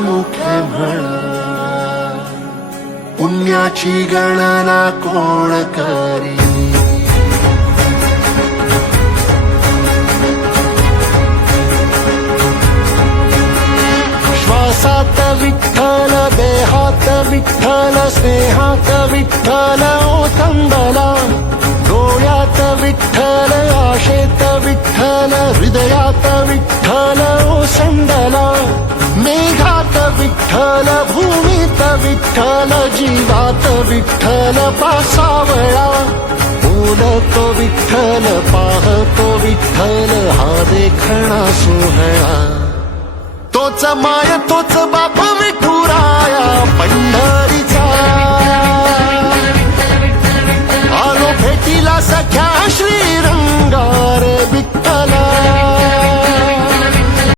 मुखे म्हणा, पुण्याची गणना कोण करी. श्वासात विठ्ठल, देहात विठ्ठल, स्नेहात विठ्ठल ओथंबला. डोळ्यात विठ्ठल, आशेत विठ्ठल, हृदयात विठ्ठल ओसंडला. मेघात विठ्ठल, भूमीत विठ्ठल, जीवात विठ्ठल पासावळा. बोलतो विठ्ठल, पाहतो विठ्ठल, हा देखणा सोहळा. तोच माय तोच बाप